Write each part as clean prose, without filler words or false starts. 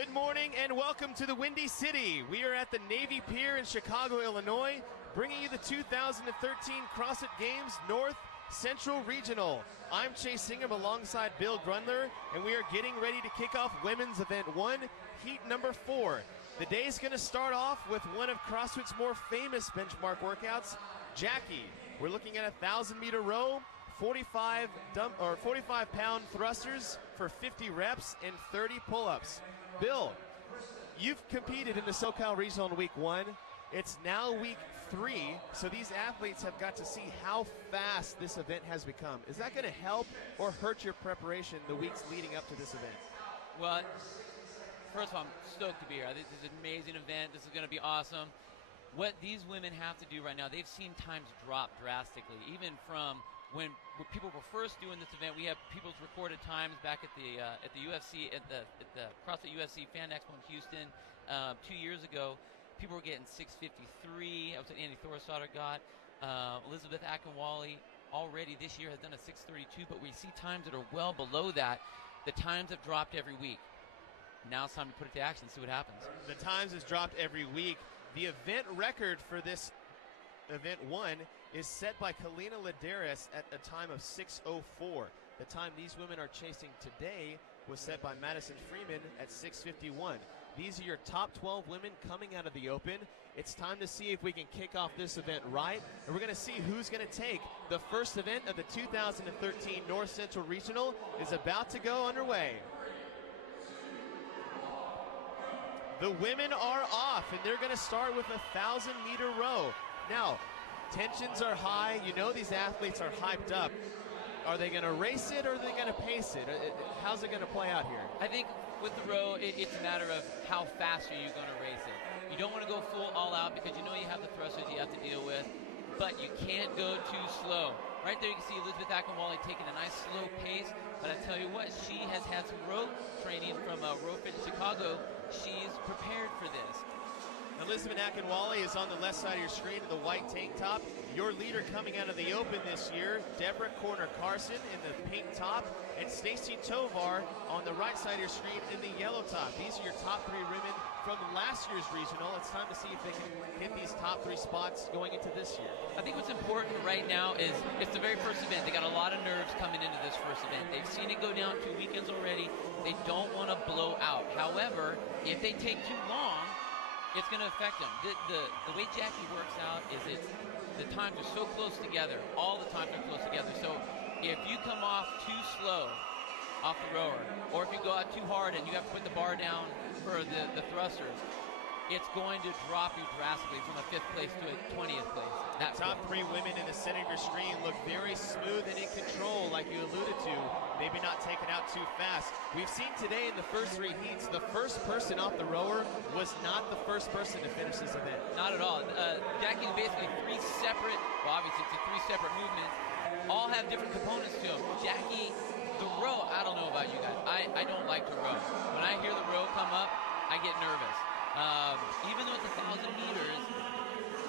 Good morning and welcome to the Windy City. We are at the Navy Pier in Chicago, Illinois, bringing you the 2013 CrossFit Games North Central Regional. I'm Chase Ingham alongside Bill Grundler, and we are getting ready to kick off Women's Event 1, Heat number 4. The day is going to start off with one of CrossFit's more famous benchmark workouts, Jackie. We're looking at a 1,000-meter row, 45-pound thrusters for 50 reps and 30 pull-ups. Bill, you've competed in the SoCal Regional in week 1. It's now week 3, so these athletes have got to see how fast this event has become. Is that going to help or hurt your preparation the weeks leading up to this event? Well, first of all, I'm stoked to be here. I think this is an amazing event. This is going to be awesome. What these women have to do right now, they've seen times drop drastically, even from when people were first doing this event. We have people's recorded times back at the UFC, at the CrossFit UFC Fan Expo in Houston 2 years ago. People were getting 6:53. That was what Andy Thorisdottir got. Elisabeth Akinwale already this year has done a 6:32, but we see times that are well below that. The times have dropped every week. Now it's time to put it to action and see what happens. The times has dropped every week. The event record for this Event 1 is set by Kalina Ladares at a time of 6:04. The time these women are chasing today was set by Madison Freeman at 6:51. These are your top 12 women coming out of the Open. It's time to see if we can kick off this event right, and we're going to see who's going to take the first event of the 2013 North Central Regional is about to go underway. The women are off, and they're going to start with a 1,000-meter row. Now, tensions are high. You know these athletes are hyped up. Are they going to race it or are they going to pace it? How's it going to play out here? I think with the row, it's a matter of how fast are you going to race it. You don't want to go full all out because you know you have the thrusters you have to deal with, but you can't go too slow. Right there you can see Elisabeth Akinwale taking a nice slow pace, but I tell you what, she has had some row training from Row Fit Chicago. She's prepared for this. Elisabeth Akinwale is on the left side of your screen in the white tank top. Your leader coming out of the Open this year, Deborah Corner-Carson in the pink top, and Stacy Tovar on the right side of your screen in the yellow top. These are your top 3 women from last year's regional. It's time to see if they can hit these top 3 spots going into this year. I think what's important right now is it's the very first event. They got a lot of nerves coming into this first event. They've seen it go down 2 weekends already. They don't want to blow out. However, if they take too long, it's going to affect them. The way Jackie works out is the times are so close together. All the times are close together. So if you come off too slow off the rower, or if you go out too hard and you have to put the bar down for the thrusters, it's going to drop you drastically from a 5th place to a 20th place. The top 3 women in the center of your screen look very smooth and in control, like you alluded to. Maybe not taken out too fast. We've seen today in the first 3 heats, the first person off the rower was not the first person to finish this event. Not at all. Jackie is basically 3 separate, well obviously it's 3 separate movements, all have different components to them. Jackie, the row, I don't know about you guys, I don't like to row. When I hear the row come up, I get nervous. Even though it's 1,000 meters,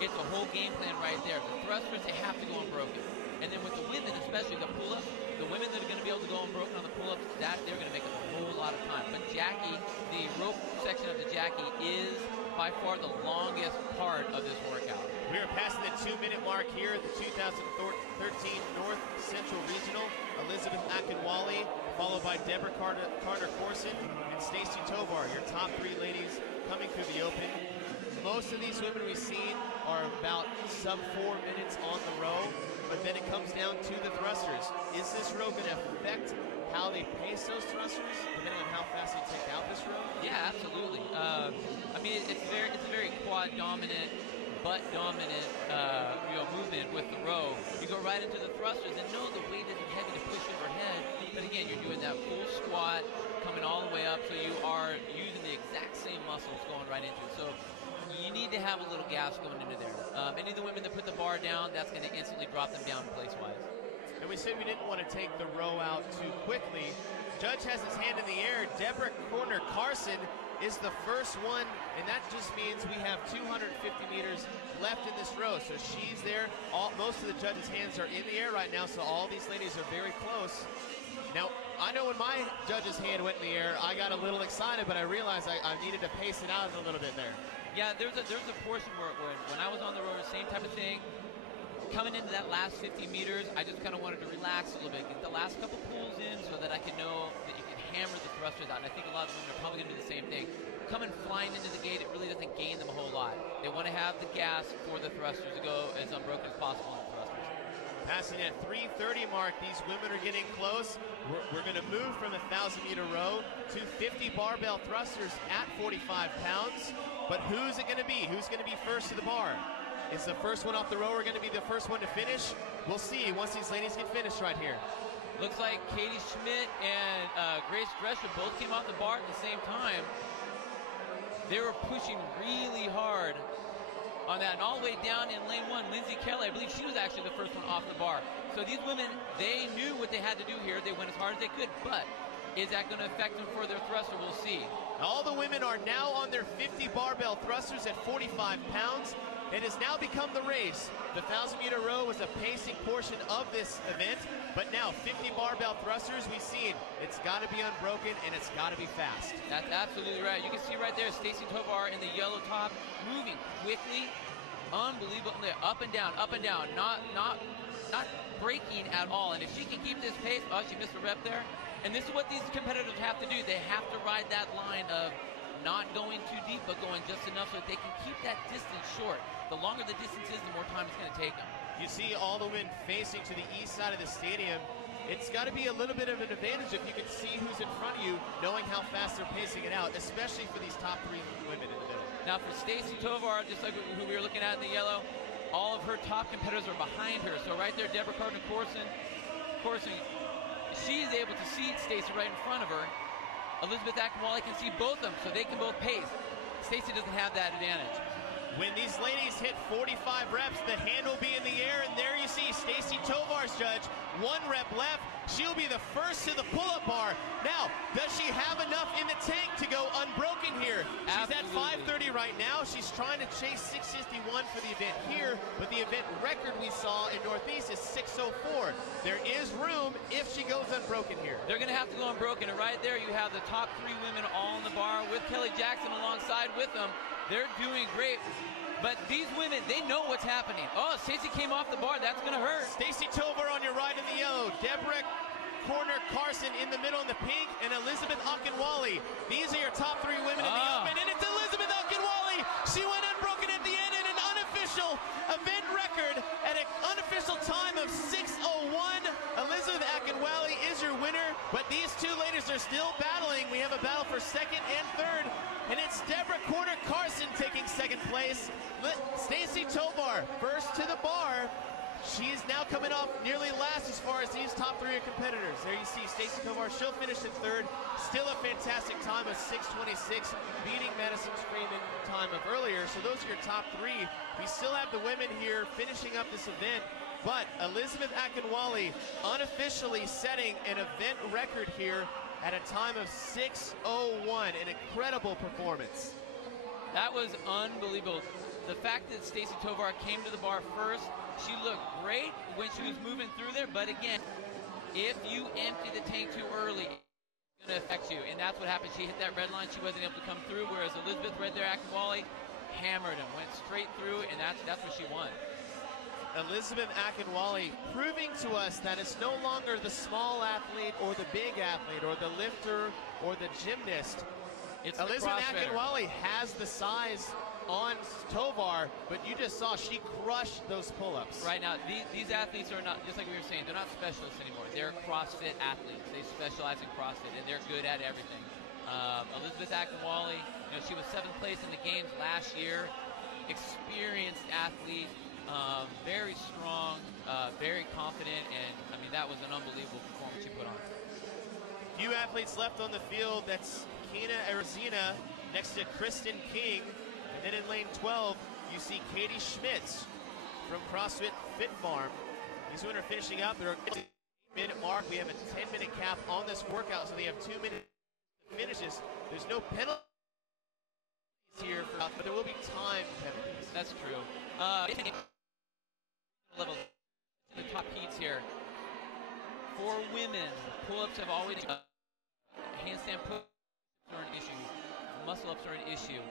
it's a whole game plan right there. The thrusters, they have to go unbroken. And then with the women, especially the pull-ups, the women that are going to be able to go unbroken on the pull-ups, that they're going to make a whole lot of time. But Jackie, the rope section of the Jackie is by far the longest part of this workout. We are passing the 2-minute mark here at the 2013 North Central Regional. Elisabeth Akinwale, followed by Deborah Carter-Corson and Stacy Tovar, your top 3 ladies coming through the Open. Most of these women we've seen are about sub 4 minutes on the row, but then it comes down to the thrusters. Is this row going to affect how they pace those thrusters, depending on how fast they take out this row? Yeah, absolutely. I mean, it's a very quad dominant, butt dominant movement with the row. You go right into the thrusters and know the weight isn't heavy to push overhead, but again, you're doing that full squat, coming all the way up, so you are using the exact same muscles going right into it. So you need to have a little gas going into there. Any of the women that put the bar down, that's going to instantly drop them down place-wise. And we said we didn't want to take the row out too quickly. Judge has his hand in the air. Deborah Corner-Carson is the first one, and that just means we have 250 meters left in this row. So she's there. Most of the judges' hands are in the air right now, so all these ladies are very close. Now, I know when my judge's hand went in the air, I got a little excited, but I realized I needed to pace it out a little bit there. Yeah, there's a portion where when I was on the road, same type of thing. Coming into that last 50 meters, I just kind of wanted to relax a little bit, get the last couple pulls in so that I can know that you can hammer the thrusters out. And I think a lot of women are probably going to do the same thing. Coming flying into the gate, it really doesn't gain them a whole lot. They want to have the gas for the thrusters to go as unbroken as possible in the thrusters. Passing at 3:30 mark, these women are getting close. We're going to move from the 1,000-meter row to 50 barbell thrusters at 45 pounds. But who's it going to be? Who's going to be first to the bar? Is the first one off the rower going to be the first one to finish? We'll see once these ladies get finished right here. Looks like Katie Schmidt and Grace Drescher both came off the bar at the same time. They were pushing really hard on that. And all the way down in lane 1, Lindsay Kelly, I believe she was actually the first one off the bar. So these women, they knew what they had to do here. They went as hard as they could, but is that going to affect them for their thruster? We'll see. All the women are now on their 50 barbell thrusters at 45 pounds. It has now become the race. The 1,000-meter row was a pacing portion of this event, but now 50 barbell thrusters, we've seen it's got to be unbroken and it's got to be fast. That's absolutely right. You can see right there Stacy Tovar in the yellow top, moving quickly, unbelievably up and down, not breaking at all. And if she can keep this pace, oh, she missed a rep there. And this is what these competitors have to do. They have to ride that line of not going too deep, but going just enough so that they can keep that distance short. The longer the distance is, the more time it's going to take them. You see all the women facing to the east side of the stadium. It's got to be a little bit of an advantage if you can see who's in front of you, knowing how fast they're pacing it out, especially for these top 3 women in the middle. Now for Stacy Tovar, just like who we were looking at in the yellow, all of her top competitors are behind her. So right there, Deborah Cardinal-Corson, she's able to see Stacy right in front of her. Elisabeth Akinwale can see both of them, so they can both pace. Stacy doesn't have that advantage. When these ladies hit 45 reps, the hand will be in the air, and there you see Stacy Tovar's judge. 1 rep left. She'll be the first to the pull-up bar. Now, does she have enough in the tank to go unbroken here? She's at 5:30 right now. She's trying to chase 6:51 for the event here, but the event record we saw in Northeast is 6:04. There is room if she goes unbroken here. They're going to have to go unbroken, and right there you have the top 3 women all in the bar with Kelly Jackson alongside with them. They're doing great. But these women, they know what's happening. Oh, Stacy came off the bar. That's going to hurt. Stacy Tovar on your right in the yellow. Deborah Carson in the middle in the pink. And Elisabeth Akinwale. These are your top 3 women in the open. And it's Elisabeth Akinwale. She went unbroken at the end in an unofficial event record at an unofficial time of 6:01. Elisabeth Akinwale is your winner. But these 2 ladies are still battling. We have a battle for 2nd and 3rd. And it's Deborah Carson taking 2nd place. Stacy Tovar first to the bar. She's now coming off nearly last as far as these top 3 competitors. There you see Stacy Tovar. She'll finish in 3rd. Still a fantastic time of 6:26, beating Madison Freeman time of earlier. So those are your top 3. We still have the women here finishing up this event. But Elisabeth Akinwale unofficially setting an event record here at a time of 6:01. An incredible performance. That was unbelievable. The fact that Stacy Tovar came to the bar first, she looked great when she was moving through there. But again, if you empty the tank too early, it's going to affect you. And that's what happened. She hit that red line. She wasn't able to come through. Whereas Elisabeth right there, Akinwale, hammered him, went straight through, and that's what she won. Elisabeth Akinwale proving to us that it's no longer the small athlete or the big athlete or the lifter or the gymnast. It's Elisabeth Akinwale has the size on Tovar, but you just saw she crushed those pull-ups. Right now, these athletes are not, just like we were saying, they're not specialists anymore. They're CrossFit athletes. They specialize in CrossFit, and they're good at everything. Elisabeth Akinwale, she was 7th place in the games last year. Experienced athlete, very strong, very confident, and I mean that was an unbelievable performance she put on. Few athletes left on the field. That's Kina Arizina next to Kristen King. And then in lane 12, you see Katie Schmitz from CrossFit Fit Farm. These women are finishing up. They're at the 8-minute mark. We have a 10-minute cap on this workout, so they have 2 minutes finishes. There's no penalties here, but there will be time penalties. That's true. Level the top heats here. For women, pull-ups have always handstand pull-ups are an issue. Muscle-ups are an issue.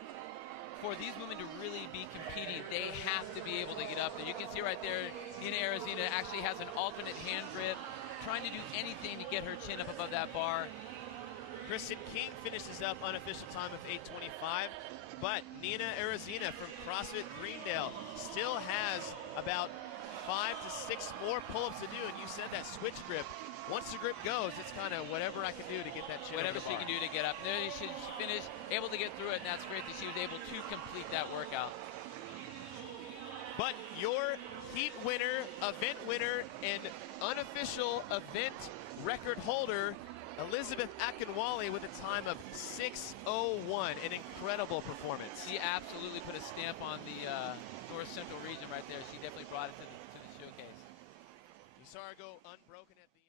For these women to really be competing, they have to be able to get up there. You can see right there, Nina Arizina actually has an alternate hand grip, trying to do anything to get her chin up above that bar. Kristen King finishes up unofficial time of 8:25, but Nina Arizina from CrossFit Greendale still has about 5 to 6 more pull-ups to do, and you said that switch grip. Once the grip goes, it's kind of whatever I can do to get that chin whatever over the she bar. can do to get up. There she finished, able to get through it, and that's great that she was able to complete that workout. But your heat winner, event winner, and unofficial event record holder, Elisabeth Akinwale, with a time of 6:01, an incredible performance. She absolutely put a stamp on the North Central region right there. She definitely brought it to the showcase. You saw her go unbroken at the